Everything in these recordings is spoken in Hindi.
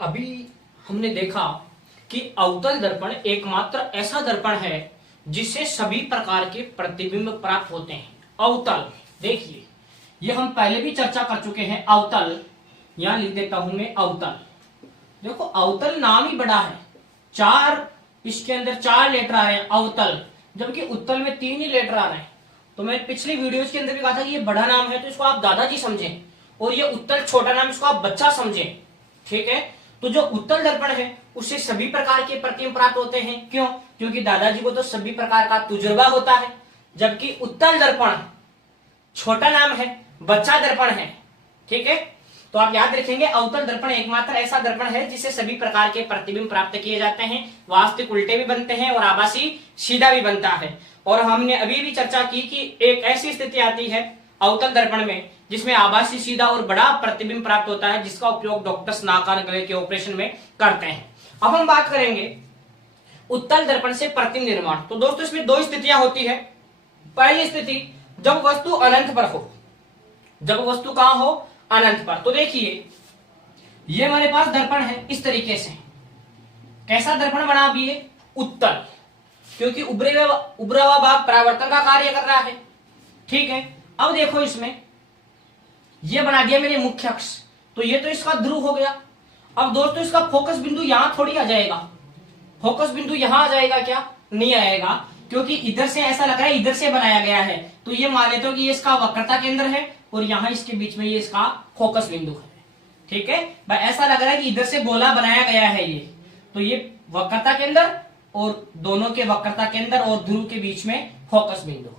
अभी हमने देखा कि अवतल दर्पण एकमात्र ऐसा दर्पण है जिससे सभी प्रकार के प्रतिबिंब प्राप्त होते हैं। अवतल देखिए, ये हम पहले भी चर्चा कर चुके हैं। अवतल यहां लिख देता हूं मैं, अवतल। देखो अवतल नाम ही बड़ा है, इसके अंदर 4 लेटर आ रहे हैं अवतल, जबकि उत्तल में 3 ही लेटर आ रहे हैं। तो मैं पिछली वीडियोस के अंदर भी कहा था कि ये बड़ा नाम है तो इसको आप दादाजी समझें, और ये उत्तल छोटा नाम, इसको आप बच्चा समझें। ठीक है, तो जो उत्तल दर्पण है उससे सभी प्रकार के प्रतिबिंब प्राप्त होते हैं। क्यों? क्योंकि दादाजी को तो सभी प्रकार का तजुर्बा होता है, जबकि उत्तल दर्पण छोटा नाम है, बच्चा दर्पण है। ठीक है, तो आप याद रखेंगे अवतल दर्पण एकमात्र ऐसा दर्पण है जिससे सभी प्रकार के प्रतिबिंब प्राप्त किए जाते हैं। वास्तविक उल्टे भी बनते हैं और आभासी सीधा भी बनता है। और हमने अभी भी चर्चा की कि एक ऐसी स्थिति आती है अवतल दर्पण में जिसमें आभासी सीधा और बड़ा प्रतिबिंब प्राप्त होता है, जिसका उपयोग डॉक्टर्स नाक कान गले के ऑपरेशन में करते हैं। अब हम बात करेंगे उत्तल दर्पण से प्रतिबिंब निर्माण। तो दोस्तों इसमें 2 स्थितियां होती है। पहली स्थिति जब वस्तु अनंत पर हो, जब वस्तु कहां हो? अनंत पर। तो देखिए ये हमारे पास दर्पण है इस तरीके से। कैसा दर्पण बना अभी ये? उत्तल, क्योंकि उभरा हुआ भाग परावर्तन का कार्य कर रहा है। ठीक है, अब देखो इसमें ये बना दिया मैंने मुख्य अक्ष, तो ये तो इसका ध्रुव हो गया। अब दोस्तों इसका फोकस बिंदु यहां थोड़ी आ जाएगा, फोकस बिंदु यहां आ जाएगा क्या? नहीं आएगा, क्योंकि इधर से ऐसा लग रहा है इधर से बनाया गया है। तो ये मान लेते हो कि ये इसका वक्रता केंद्र है और यहां इसके बीच में ये इसका फोकस बिंदु है। ठीक है भाई, ऐसा लग रहा है कि इधर से गोला बनाया गया है ये, तो ये वक्रता केंद्र और दोनों के वक्रता केंद्र और ध्रुव के बीच में फोकस बिंदु।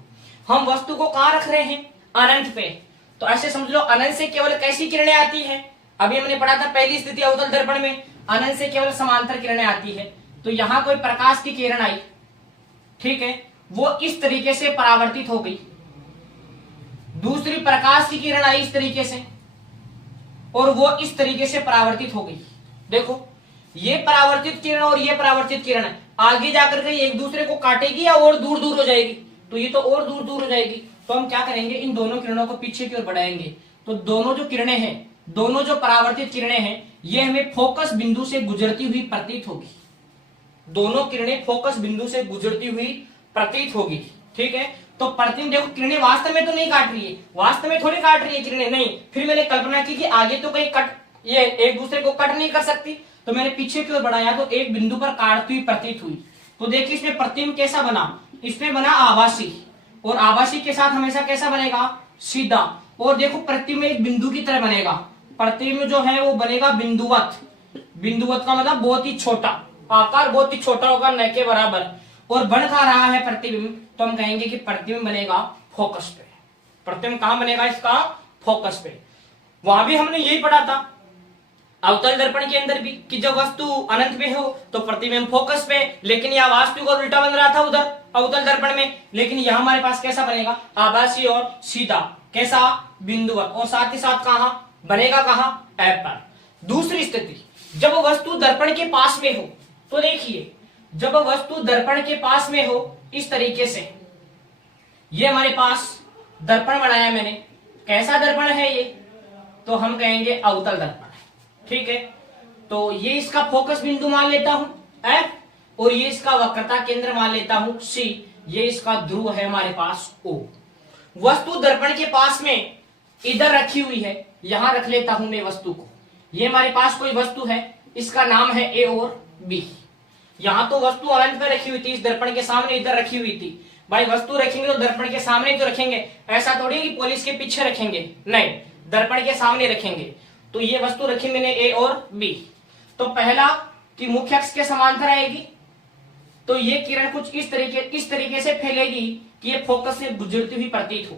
हम वस्तु को कहां रख रहे हैं? अनंत पे। तो ऐसे समझ लो अनंत से केवल कैसी किरणें आती है? अभी हमने पढ़ा था पहली स्थिति अवतल दर्पण में अनंत से केवल समांतर किरणें आती है। तो यहां कोई प्रकाश की किरण आई, ठीक है, वो इस तरीके से परावर्तित हो गई। दूसरी प्रकाश की किरण आई इस तरीके से और वो इस तरीके से परावर्तित हो गई। देखो ये परावर्तित किरण और ये परावर्तित किरण आगे जाकर के एक दूसरे को काटेगी या और दूर दूर हो जाएगी? तो ये तो और दूर दूर हो जाएगी। तो हम क्या करेंगे, इन दोनों किरणों को पीछे की ओर बढ़ाएंगे। तो दोनों जो किरणें हैं, दोनों जो परावर्तित किरणें हैं, ये हमें फोकस बिंदु से गुजरती हुई प्रतीत होगी। दोनों किरणें फोकस बिंदु से गुजरती हुई प्रतीत होगी। ठीक है, तो प्रतिबिंब देखो किरणें वास्तव में तो नहीं काट रही है, वास्तव में थोड़ी काट रही है किरणें, नहीं। फिर मैंने कल्पना की कि आगे तो कहीं कट, ये एक दूसरे को कट नहीं कर सकती, तो मैंने पीछे की ओर बढ़ाया तो एक बिंदु पर काटती हुई प्रतीत हुई। तो देखिए इसमें प्रतिबिंब कैसा बना? इसमें बना आभासी, और आभासी के साथ हमेशा कैसा बनेगा? सीधा। और देखो प्रतिबिंब एक बिंदु की तरह बनेगा। प्रतिबिंब जो है वो बनेगा बिंदुवत। बिंदुवत का मतलब बहुत ही छोटा, आकार बहुत ही छोटा होगा, न के बराबर। और बन खा रहा है प्रतिबिंब, तो हम कहेंगे कि प्रतिबिंब बनेगा फोकस पे। प्रतिबिंब कहां बनेगा? इसका फोकस पे। वहां भी हमने यही पढ़ा था अवतल दर्पण के अंदर भी कि जब वस्तु अनंत में हो तो प्रतिबिंब फोकस पे, लेकिन यह वास्तविक और उल्टा बन रहा था उधर अवतल दर्पण में। लेकिन यहां हमारे पास कैसा बनेगा? आभासी और सीधा। कैसा? बिंदुवत। और साथ ही साथ कहां बनेगा? कहां? ऐप पर। दूसरी स्थिति जब वस्तु दर्पण के पास में हो, तो देखिए जब वस्तु दर्पण के पास में हो इस तरीके से, ये हमारे पास दर्पण बनाया मैंने। कैसा दर्पण है ये? तो हम कहेंगे अवतल दर्पण। ठीक है, तो ये इसका फोकस बिंदु मान लेता हूं F, और ये इसका वक्रता केंद्र मान लेता हूं C। ये इसका ध्रुव है हमारे पास O। वस्तु दर्पण के पास में इधर रखी हुई है, यहां रख लेता हूं मैं वस्तु को। ये हमारे पास कोई वस्तु है, इसका नाम है A और B। यहां तो वस्तु अनंत पे रखी हुई थी, इस दर्पण के सामने इधर रखी हुई थी। भाई वस्तु रखेंगे तो दर्पण के सामने तो रखेंगे, ऐसा थोड़ी है कि पुलिस के पीछे रखेंगे, नहीं, दर्पण के सामने रखेंगे। तो ये वस्तु रखी मैंने A और B। तो पहला कि मुख्य अक्ष के समांतर आएगी, तो ये किरण कुछ इस तरीके से फैलेगी कि ये फोकस से गुजरती हुई प्रतीत हो।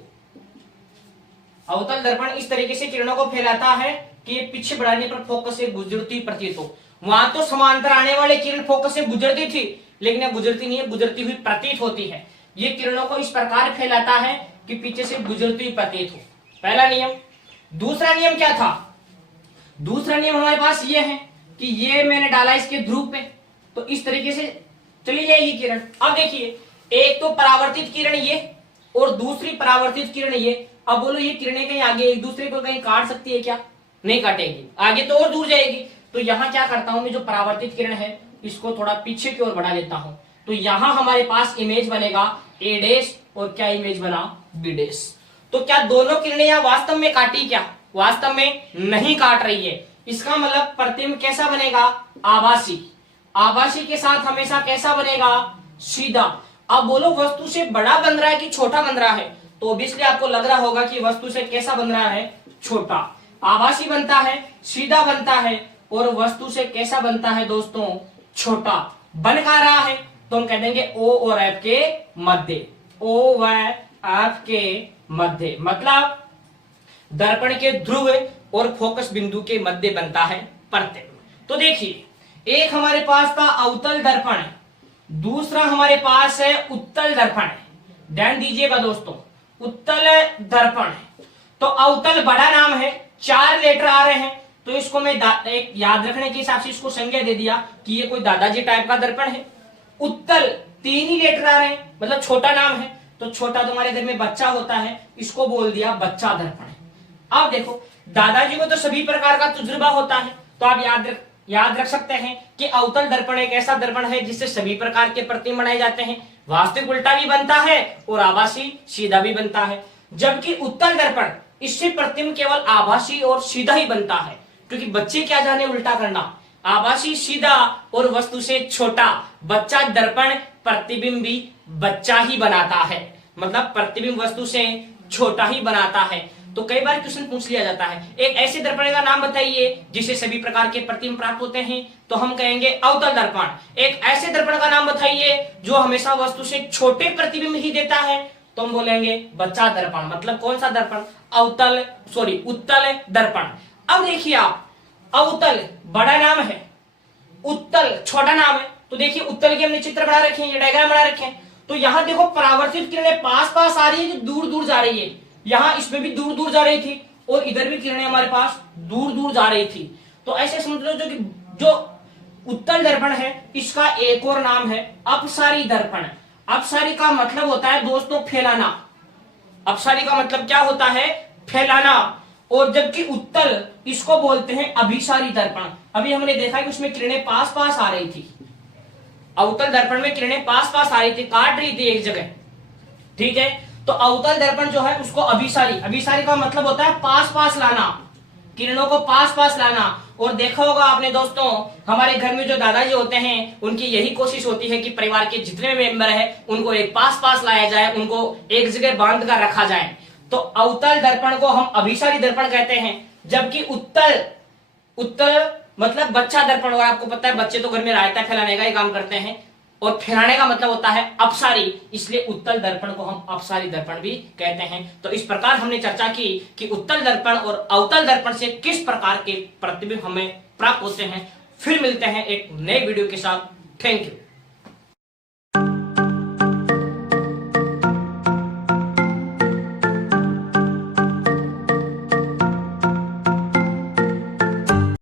अवतल दर्पण इस तरीके से किरणों को फैलाता है कि ये पीछे बढ़ाने पर फोकस से गुजरती हुई प्रतीत हो। वहां तो समांतर आने वाले किरण फोकस से गुजरती थी, लेकिन ये गुजरती नहीं है, गुजरती हुई प्रतीत होती है। ये किरणों को इस प्रकार फैलाता है कि पीछे से गुजरती हुई प्रतीत हो। पहला नियम। दूसरा नियम क्या था? दूसरा नियम हमारे पास ये है कि ये मैंने डाला इसके ध्रुव पे, तो इस तरीके से चली जाएगी किरण। अब देखिए एक तो परावर्तित किरण ये और दूसरी परावर्तित किरण ये। अब बोलो ये किरणें कहीं आगे एक दूसरे को कहीं काट सकती है क्या? नहीं काटेगी, आगे तो और दूर जाएगी। तो यहाँ क्या करता हूं मैं, जो परावर्तित किरण है इसको थोड़ा पीछे की ओर बढ़ा देता हूं, तो यहां हमारे पास इमेज बनेगा ए डैश और क्या इमेज बना, बी डैश। तो क्या दोनों किरणें यहाँ वास्तव में काटी, क्या वास्तव में नहीं काट रही है। इसका मतलब प्रतिबिंब कैसा बनेगा, आभासी। आभासी के साथ हमेशा कैसा बनेगा, सीधा। अब बोलो वस्तु से बड़ा बन रहा है कि छोटा बन रहा है, तो ऑब्वियसली आपको लग रहा होगा कि वस्तु से कैसा बन रहा है, छोटा। आभासी बनता है, सीधा बनता है, और वस्तु से कैसा बनता है दोस्तों, छोटा। बन कहां रहा है, तो हम कह देंगे ओ और एफ के मध्य, ओ व एफ के मध्य, मतलब दर्पण के ध्रुव और फोकस बिंदु के मध्य बनता है प्रतिबिंब। तो देखिए, एक हमारे पास था अवतल दर्पण, दूसरा हमारे पास है उत्तल दर्पण। ध्यान दीजिएगा दोस्तों, उत्तल दर्पण। तो अवतल बड़ा नाम है, 4 लेटर आ रहे हैं, तो इसको मैं एक याद रखने के हिसाब से इसको संज्ञा दे दिया कि ये कोई दादाजी टाइप का दर्पण है। उत्तल 3 ही लेटर आ रहे हैं, मतलब छोटा नाम है, तो छोटा तुम्हारे घर में बच्चा होता है, इसको बोल दिया बच्चा दर्पण। अब देखो, दादाजी को तो सभी प्रकार का तजुर्बा होता है, तो आप याद रख सकते हैं कि अवतल दर्पण एक ऐसा दर्पण है जिससे सभी प्रकार के प्रतिबिंब बनाए जाते हैं। वास्तविक उल्टा भी बनता है और आभासी सीधा भी बनता है। जबकि उत्तल दर्पण, इससे प्रतिबिंब केवल आभासी और सीधा ही बनता है, क्योंकि बच्चे क्या जाने उल्टा करना। आभासी सीधा और वस्तु से छोटा, बच्चा दर्पण प्रतिबिंब भी बच्चा ही बनाता है, मतलब प्रतिबिंब वस्तु से छोटा ही बनाता है। तो कई बार क्वेश्चन पूछ लिया जाता है, एक ऐसे दर्पण का नाम बताइए जिससे सभी प्रकार के प्रतिबिंब प्राप्त होते हैं, तो हम कहेंगे अवतल दर्पण। एक ऐसे दर्पण का नाम बताइए जो हमेशा वस्तु से छोटे प्रतिबिंब ही देता है, तो हम बोलेंगे बच्चा दर्पण। मतलब कौन सा दर्पण, उत्तल दर्पण। अब देखिए आप, अवतल बड़ा नाम है, उत्तल छोटा नाम है, तो देखिए उत्तल के हमने चित्र बना रखे हैं, ये डायग्राम बना रखे हैं। तो यहां देखो परावर्तित किरणें पास पास आ रही है, दूर दूर जा रही है। यहां इसमें भी दूर दूर जा रही थी और इधर भी किरणें हमारे पास दूर दूर जा रही थी। तो ऐसे समझ लो जो उत्तल दर्पण है, इसका एक और नाम है अपसारी दर्पण। अपसारी का मतलब होता है दोस्तों फैलाना। अपसारी का मतलब क्या होता है, फैलाना। और जबकि उत्तल, इसको बोलते हैं अभिसारी दर्पण। अभी हमने देखा कि उसमें किरणें पास पास आ रही थी, अवतल दर्पण में किरणें पास पास आ रही थी, काट रही थी एक जगह, ठीक है। तो अवतल दर्पण जो है उसको अभिसारी, अभिसारी का मतलब होता है पास पास लाना, किरणों को पास पास लाना। और देखा होगा आपने दोस्तों, हमारे घर में जो दादाजी होते हैं उनकी यही कोशिश होती है कि परिवार के जितने मेंबर है उनको एक पास पास लाया जाए, उनको एक जगह बांध कर रखा जाए। तो अवतल दर्पण को हम अभिसारी दर्पण कहते हैं। जबकि उत्तल मतलब बच्चा दर्पण, और आपको पता है बच्चे तो घर में रायता फैलाने का ही काम करते हैं, और फैलाने का मतलब होता है अपसारी, इसलिए उत्तल दर्पण को हम अपसारी दर्पण भी कहते हैं। तो इस प्रकार हमने चर्चा की कि उत्तल दर्पण और अवतल दर्पण से किस प्रकार के प्रतिबिंब हमें प्राप्त होते हैं। फिर मिलते हैं एक नए वीडियो के साथ। Thank you.